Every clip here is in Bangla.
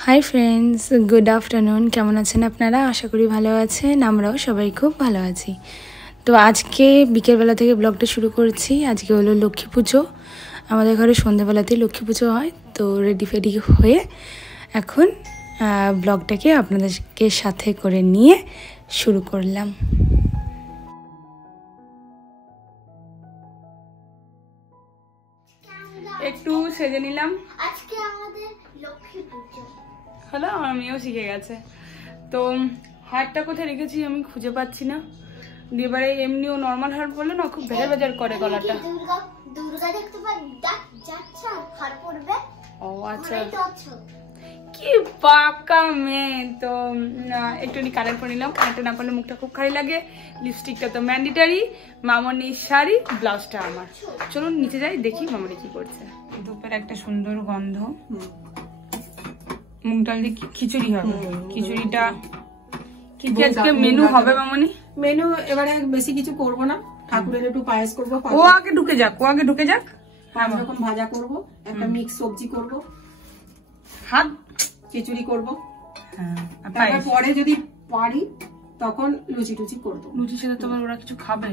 हाई फ्रेंड्स गुड आफ्टरनून केमन आছেন আপনারা आशा करी ভালো আছেন আমরাও সবাই খুব ভালো আছি। তো আজকে বিকেল বেলা থেকে ব্লগটা শুরু করছি। আজকে হলো লক্ষ্মী পুজো, আমাদের ঘরে সন্ধ্যাবেলাতেই লক্ষ্মী পুজো হয়। তো রেডি ফেডি হয়ে এখন ব্লগটাকে আপনাদেরকে সাথে করে নিয়ে শুরু করলাম। একটু সেজে নিলাম, আজকে আমাদের লক্ষ্মী পুজো হলো, আমার মেয়েও শিখে গেছে। তো হারটা কোথায় রেখেছি আমি খুঁজে পাচ্ছি না। এবারে এমনিও নর্মাল হার বললো না, খুব ভেজা ভেজার করে গলাটা। দুর্গা দেখতে যাচ্ছে হার পরবে। ও আচ্ছা, কি পাকা মেয়ে। তো একটু কালার করে নিলাম, কালারটা না করলে মুখটা খুব খারাপ লাগে। লিপস্টিকটা তো ম্যান্ডেটারি, মামনির শাড়ি, ব্লাউজটা আমার। চলুন নিচে যাই, দেখি মামনি কি করছে। দুপুরে একটা সুন্দর গন্ধ, মুগ ডাল দিয়ে খিচুড়ি হবে। খিচুড়িটা কি আজকে মেনু হবে মামনি? মেনু এবারে বেশি কিছু করব না, ঠাকুরের একটু পায়েস করব। ও আগে ঢুকে যাক, ও আগে ঢুকে যাক। 5 রকম ভাজা করব, একটা মিক্স সবজি করব, হাত খিচুড়ি করব। হ্যাঁ, তারপর পরে যদি পারি তখন লুচি টুচি করব। লুচি সাথে তোমার ওরা কিছু খাবে?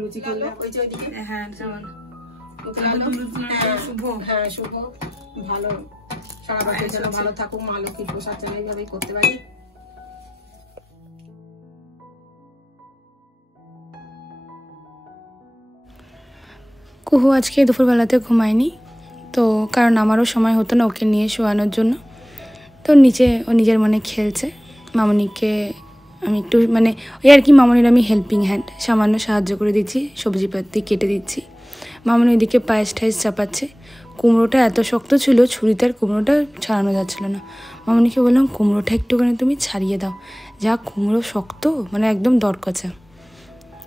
লুচি করলে ওই যে ওইদিকে। হ্যাঁ যেমন শুভ, হ্যাঁ শুভ, ভালো সারা বছর যেন ভালো থাকুক, মা লক্ষ্মীর প্রসাদ যেন এইভাবেই করতে পারি। কুহু আজকে দুপুরবেলাতে ঘুমায়নি, তো কারণ আমারও সময় হতো না ওকে নিয়ে শোয়ানোর জন্য। তো নিচে ও নিজের মনে খেলছে। মামনিকে আমি একটু ওই আর কি, মামনির আমি হেল্পিং হ্যান্ড সামান্য সাহায্য করে দিচ্ছি, সবজিপাতি কেটে দিচ্ছি। মামনি ওইদিকে পায়েস টায়েস চাপাচ্ছে। কুমড়োটা এত শক্ত ছিল, ছুরিতে আর কুমড়োটা ছাড়ানো যাচ্ছিলো না। মামনিকে বললাম কুমড়োটা একটুখানি তুমি ছাড়িয়ে দাও, যা কুমড়ো শক্ত, একদম দরকচা।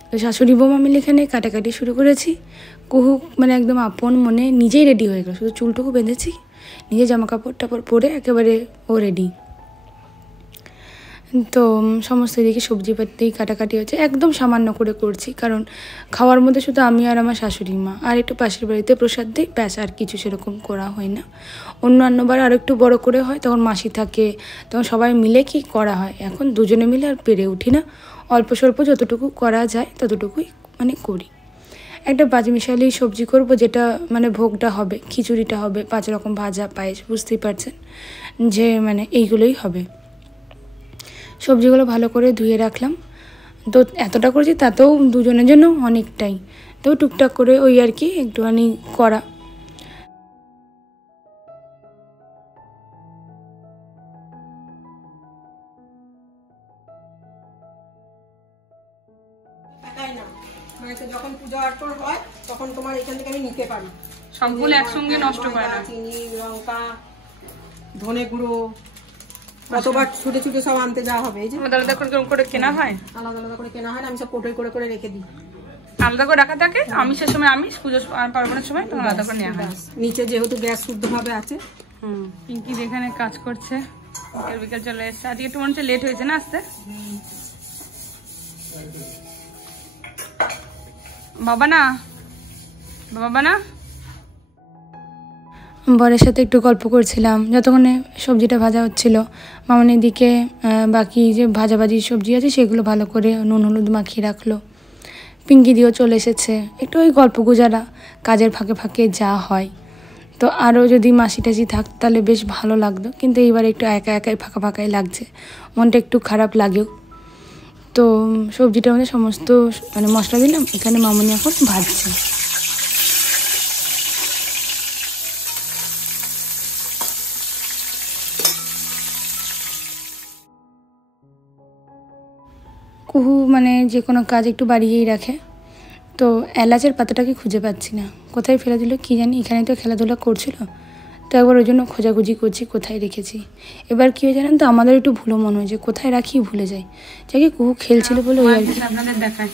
তো শাশুড়ি বৌমা মিলে এখানে কাটাকাটি শুরু করেছি। কুহু একদম আপন মনে নিজেই রেডি হয়ে গেল, শুধু চুলটুকু বেঁধেছি, নিজে জামা কাপড় টাপড় পরে একেবারে ও রেডি। তো সমস্ত এদিকে সবজিপাতি কাটাকাটি হচ্ছে, একদম সামান্য করে করছি, কারণ খাওয়ার মধ্যে শুধু আমি আর আমার শাশুড়ি মা, আর একটু পাশের বাড়িতে প্রসাদ দিই, ব্যাস, আর কিছু সেরকম করা হয় না। অন্যবার আর একটু বড় করে হয়, তখন মাসি থাকে, তখন সবাই মিলে কি করা হয়। এখন দুজনে মিলে আর পেরে উঠি না, অল্প স্বল্প যতটুকু করা যায় ততটুকুই করি। একটা পাঁচমিশালি সবজি করব, যেটা ভোগটা হবে, খিচুড়িটা হবে, 5 রকম ভাজা, পায়েস, বুঝতেই পারছেন যে এইগুলোই হবে। সবজিগুলো ভালো করে ধুয়ে রাখলাম। তো এতটা করেছি, তাতেও দুজনের জন্য অনেকটাই। তো টুকটাক করে ওই আর কি একটুখানি করা। যখন পূজা অর্পণ হয় তখন তোমার এখান থেকে আমি নিতে পারি সবগুলো একসঙ্গে নষ্ট করে না। চিনি, লঙ্কা, ধনে গুঁড়ো, কতবার ছুটে ছুটে সব আনতে যাওয়া হবে। এই যে আলাদা করে কেনা হয়, আলাদা আলাদা করে কেনা হয় না, আমি সব কোটোই করে করে রেখে দিই, আলাদা করে রাখা থাকে। আমিষের সময় আমিষ, পুজো পার্বণের সময় তখন আলাদা করে নেওয়া হয়। নিচে যেহেতু গ্যাস শুদ্ধভাবে আছে। পিঙ্কি এখানে কাজ করছে, বিকেল চলে এসছে। আজকে একটু মনে হচ্ছে লেট হয়েছে না আসতে। বাবা না বরের সাথে একটু গল্প করছিলাম যতক্ষণে সবজিটা ভাজা হচ্ছিল। মামনির দিকে বাকি যে ভাজাভাজি সবজি আছে সেগুলো ভালো করে নুন হলুদ মাখিয়ে রাখলো। পিঙ্কি দিয়েও চলে এসেছে, একটু ওই গল্প গুজারা কাজের ফাঁকে ফাঁকে যা হয়। তো আরও যদি মাসি টাসি থাকতো তাহলে বেশ ভালো লাগতো, কিন্তু এইবার একটু একা একাই ফাঁকা ফাঁকাই লাগছে, মনটা একটু খারাপ লাগেও। তো সবজিটার মধ্যে সমস্ত মশলা দিলাম, এখানে মামনি এখন ভাজছে। কুহু যে কোনো কাজ একটু বাড়িয়েই রাখে। তো এলাচের পাতাটাকে খুঁজে পাচ্ছি না, কোথায় ফেলে দিল কি জানি। এখানে তো খেলাধুলা করছিল, তো একবার ওই জন্য খোঁজাখুঁজি করছি কোথায় রেখেছি। এবার কি হয় জানেন তো, আমাদের একটু ভুলো মনে হয় যে কোথায় রাখি ভুলে যাই। যাকে কুহু খেলছিল বলে ওই আর কি। আপনাদের দেখায়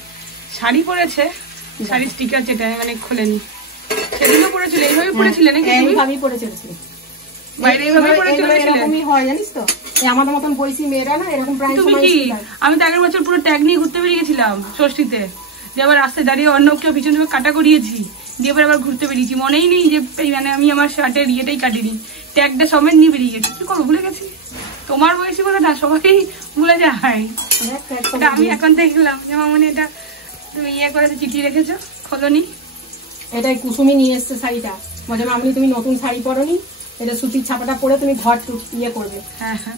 শাড়ি পরেছে, শাড়ির স্টিকার যেটা খোলেনি, সেদিনও পরেছিল। এইভাবে পরেছিলে নাকি? এইভাবেই পরে চলেছিল, বাইরে এইভাবে পরে চলেছিল। এরকমই হয় জানিস তো, আমাদের মতন বয়সী মেয়েরা না এরকম প্রায় সময়। আমি তো আগের বছর পুরো ট্যাগ নিয়ে ঘুরতে বেরিয়ে গেছিলাম ষষ্ঠীতে, যে আবার রাস্তায় দাঁড়িয়ে অন্য কেউ পিছন থেকে কাটা করিয়েছি, দিয়ে পরে আবার ঘুরতে বেরিয়েছি, মনেই নেই যে মানে আমি আমার শার্টের ইয়েটাই কাটিনি, ট্যাগটা সমেত নিয়ে বেরিয়ে গেছি। কি করবো, ভুলে গেছি। তোমার বয়সী বলে না, সবাই ভুলে যায়। আমি এখন দেখলাম যে মামনি এটা তুমি ইয়ে করেছো, চিঠি রেখেছো, খোলনি। এটাই কুসুমি নিয়ে এসছে শাড়িটা, মানে মামনি তুমি নতুন শাড়ি পরনি, এটা সুতির ছাপাটা পরে তুমি ঘর ইয়ে করবে। হ্যাঁ হ্যাঁ।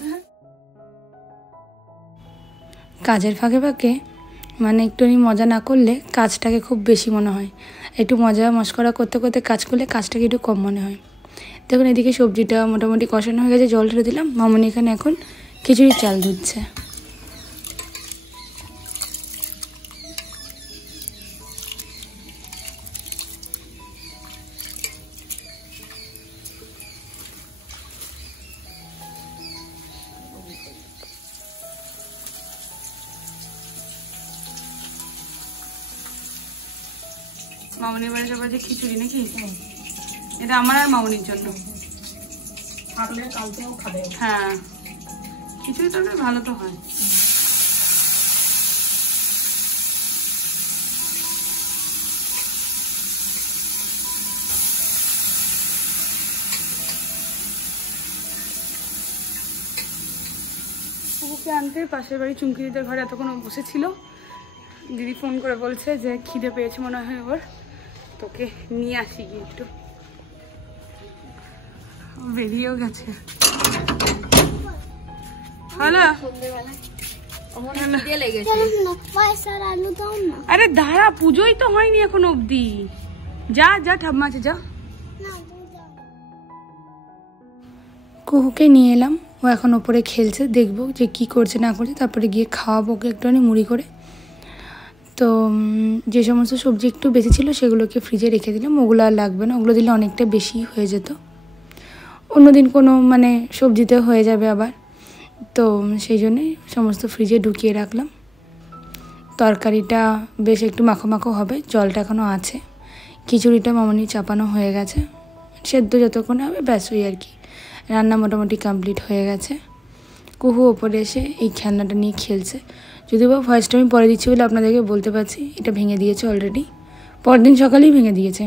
কাজের ফাঁকে ফাঁকে মানে একটুখানি মজা না করলে কাজটাকে খুব বেশি মনে হয়, একটু মজা মস্করা করতে করতে কাজ করলে কাজটাকে একটু কম মনে হয়। দেখুন এদিকে সবজিটা মোটামুটি কষানো হয়ে গেছে, জল ঢেলে দিলাম। মামনি এখানে এখন খিচুড়ির চাল ধুচ্ছে। মামনির বাড়ি যাবার যে খিচুড়ি নাকি, এটা আমার আর মামনির জন্য। হ্যাঁ, খিচুড়ি তরকারি ভালো তো হয়। কুকুরকে আনতে পাশের বাড়ি চুমকি দিদির ঘরে এতক্ষণ বসেছিল। দিদি ফোন করে বলছে যে খিদে পেয়েছে মনে হয় ওর, তোকে নিয়ে আসি গিয়ে একটু। বেরিয়েও গেছে। আরে দাঁড়া, পুজোই তো হয়নি এখন অব্দি। যা যা ঠাম্মা আছে যা। কুহুকে নিয়ে এলাম, ও এখন ওপরে খেলছে, দেখবো যে কি করছে না করছে, তারপরে গিয়ে খাওয়াবো ওকে একটুখানি মুড়ি করে। তো যে সমস্ত সবজি একটু বেশি ছিল সেগুলোকে ফ্রিজে রেখে দিলাম, ওগুলো আর লাগবে না, ওগুলো দিলে অনেকটা বেশি হয়ে যেত, অন্যদিন কোনো মানে সবজিতে হয়ে যাবে আবার। তো সেই জন্যই সমস্ত ফ্রিজে ঢুকিয়ে রাখলাম। তরকারিটা বেশ একটু মাখো মাখো হবে, জলটা এখনও আছে। খিচুড়িটা মামনি চাপানো হয়ে গেছে, সেদ্ধ যতক্ষণে হবে ব্যাস ওই আর কি। রান্না মোটামুটি কমপ্লিট হয়ে গেছে। কুহু ওপরে এসে এই খেলনাটা নিয়ে খেলছে, যদিও বা ফার্স্ট আমি পরে দিচ্ছি বলে আপনাদেরকে বলতে পারছি, এটা ভেঙে দিয়েছে অলরেডি, পরদিন সকালেই ভেঙে দিয়েছে।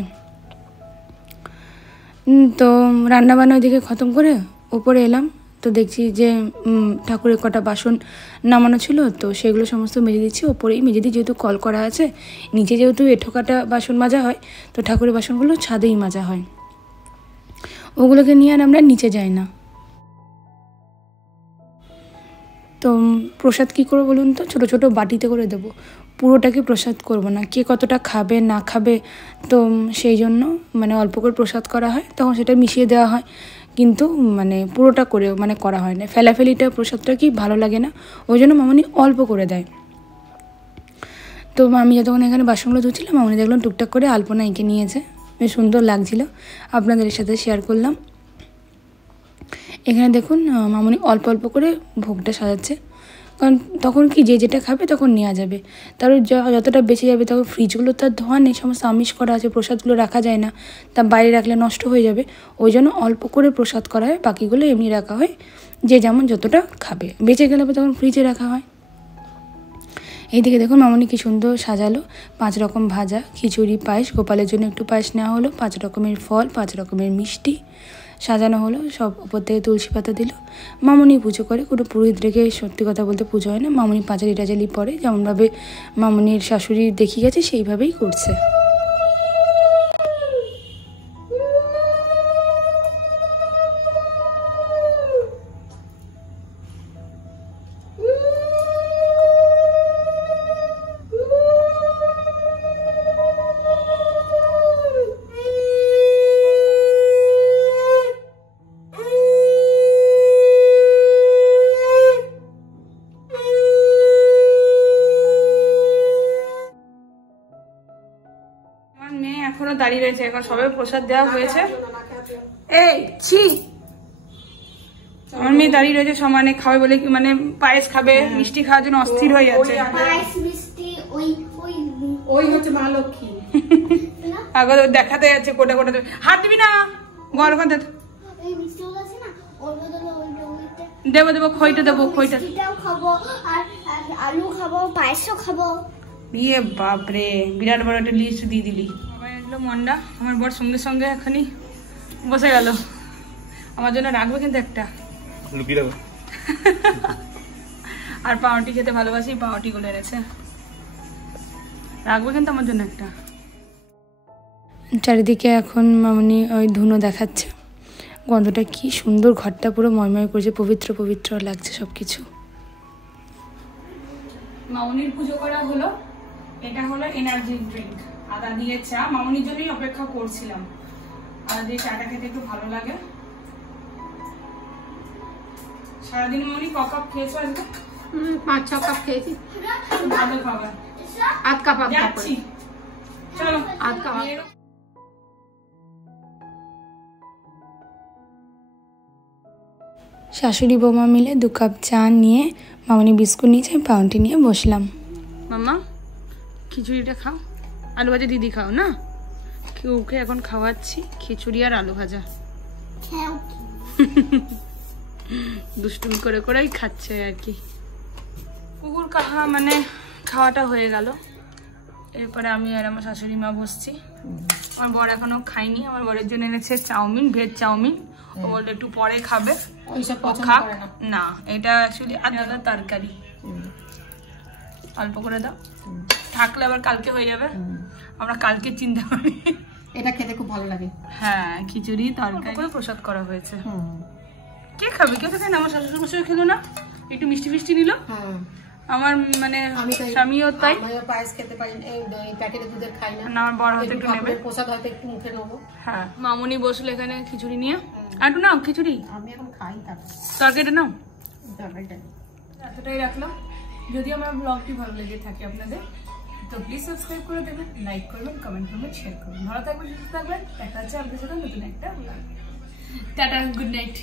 তো রান্নাবান্না ওইদিকে খতম করে ওপরে এলাম, তো দেখছি যে ঠাকুরের কটা বাসন নামানো ছিল, তো সেগুলো সমস্ত মেজে দিচ্ছি। ওপরেই মেজে দিই, যেহেতু কল করা আছে, নিচে যেহেতু এঠোকাটা বাসন মাজা হয়, তো ঠাকুরের বাসনগুলো ছাদেই মাজা হয়, ওগুলোকে নিয়ে আর আমরা নিচে যাই না। তো প্রসাদ কী করবো বলুন তো, ছোটো ছোটো বাটিতে করে দেবো, পুরোটাকে প্রসাদ করব না, কে কতটা খাবে না খাবে, তো সেই জন্য মানে অল্প করে প্রসাদ করা হয়, তখন সেটা মিশিয়ে দেওয়া হয়, কিন্তু মানে পুরোটা করে মানে করা হয় না। ফেলাফেলিটা প্রসাদটা কি ভালো লাগে না, ওই জন্য মামনি অল্প করে দেয়। তো আমি যতক্ষণ এখানে বাসনগুলো ধুচ্ছিলাম, মামনি দেখলাম টুকটাক করে আলপনা এঁকে নিয়েছে, বেশ সুন্দর লাগছিল, আপনাদের সাথে শেয়ার করলাম। এখানে দেখুন মামনি অল্প অল্প করে ভোগটা সাজাচ্ছে, কারণ তখন কি যে যেটা খাবে তখন নেওয়া যাবে, তারপর যতটা বেঁচে যাবে তখন ফ্রিজগুলো তার ধোয়া নেই, সমস্ত আমিষ করা আছে, প্রসাদগুলো রাখা যায় না, তা বাইরে রাখলে নষ্ট হয়ে যাবে, ওই জন্য অল্প করে প্রসাদ করা হয়, বাকিগুলো এমনি রাখা হয়, যে যেমন যতটা খাবে, বেঁচে গেলে তখন ফ্রিজে রাখা হয়। এইদিকে দেখুন মামনি কি সুন্দর সাজালো, 5 রকম ভাজা, খিচুড়ি, পায়েস, গোপালের জন্য একটু পায়েস নেওয়া হলো, 5 রকমের ফল, 5 রকমের মিষ্টি সাজানো হলো, সব উপর থেকে তুলসী পাতা দিল। মামনি পুজো করে, কোনো পুরোহিত রেখে সত্যি কথা বলতে পুজো হয় না, মামনি পাঁচালি টাচালি পরে, যেমনভাবে মামনির শাশুড়ি দেখি গেছে সেইভাবেই করছে। এখনো দাঁড়িয়ে রয়েছে, এখন সবে প্রসাদ দেওয়া হয়েছে। এই ছি, আমার মেয়ে দাঁড়িয়ে রয়েছে সমানে খাবে বলে, মানে পায়েস খাবে, মিষ্টি খাওয়ার জন্য অস্থির হয়ে যাচ্ছে। আগে দেখাতে যাচ্ছে কোটা কোটা, হাত দিবি না, গড় ওখান দেবো দেবো, খইটা দেবো, খইটা খাবো, আর আলু খাবো, পায়েসও খাবো। ইয়ে বাপরে, বিরাট বড় একটা লিস্ট দিয়ে দিলি। উঠলো মন্ডা, আমার বর সঙ্গে সঙ্গে এখনই বসে গেল। আমার জন্য রাখবে কিন্তু একটা, আর পাউরুটি খেতে ভালোবাসি, পাউরুটি গুলো এনেছে, রাখবো কিন্তু আমার জন্য একটা। চারিদিকে এখন মামনি ওই ধুনো দেখাচ্ছে, গন্ধটা কি সুন্দর, ঘরটা পুরো ময়ময় করছে, পবিত্র পবিত্র লাগছে সবকিছু। মামনির পুজো করা হলো, এটা হলো এনার্জি ড্রিঙ্ক, আদা দিয়ে চা। মামনির জন্যই অপেক্ষা করছিলাম, আদা দিয়ে চাটা খেতে একটু ভালো লাগে। সারাদিন মামনি ক কাপ খেয়েছো আজকে? 5-6 কাপ খেয়েছি। ভালো খাবার, আধ কাপ যাচ্ছি, চলো আধ কাপ। শাশুড়ি বৌমা মিলে 2 কাপ চা নিয়ে মামনি বিস্কুট নিয়েছে, পাউরুটি নিয়ে বসলাম। মামা খিচুড়িটা খাও, আলু ভাজা দিদি খাও না, ওকে এখন খাওয়াচ্ছি খিচুড়ি আর আলু ভাজা। দুষ্টুমি করে করেই খাচ্ছে আর কি। কুকুর কাহা মানে খাওয়াটা হয়ে গেল, এরপরে আমি আর আমার শাশুড়ি মা বসছি। আমার বর এখনো খাইনি, আমার বরের জন্য এনেছে চাউমিন, ভেজ চাউমিন। ও বললো একটু পরে খাবে, খাক না, এটা অ্যাকচুয়ালি আদা তরকারি, অল্প করে দাও, থাকলে আবার কালকে হয়ে যাবে, আমরা কালকে চিন্তা করি। এটা খেতে খুব ভালো লাগে। হ্যাঁ, খিচুড়ি তরকারি করে প্রসাদ করা হয়েছে। কে খাবে? কেউ তো খায় না, আমার শাশুড়ি মশাই খেলো না, একটু মিষ্টি মিষ্টি নিল। আমার মানে স্বামীও তাই, পায়েস খেতে পারি না, এই প্যাকেটের দুধের খাই না। আমার বড় হয়তো একটু নেবে, প্রসাদ হয়তো একটু মুখে নেবো। হ্যাঁ, মামুনি বসলে এখানে খিচুড়ি নিয়ে, আর একটু নাও খিচুড়ি, আমি এখন খাই তরকারিটা নাও। তরকারিটা এতটাই রাখলাম। যদি আমার ব্লগটি ভালো লেগে থাকে আপনাদের, তো প্লিজ সাবস্ক্রাইব করে দেবেন, লাইক করবেন, কমেন্ট করবেন, শেয়ার করবেন। ভালো থাকবেন, সুস্থ থাকবেন, দেখা হচ্ছে আপনাদের সাথে নতুন একটা ব্লগ। Tata, good night.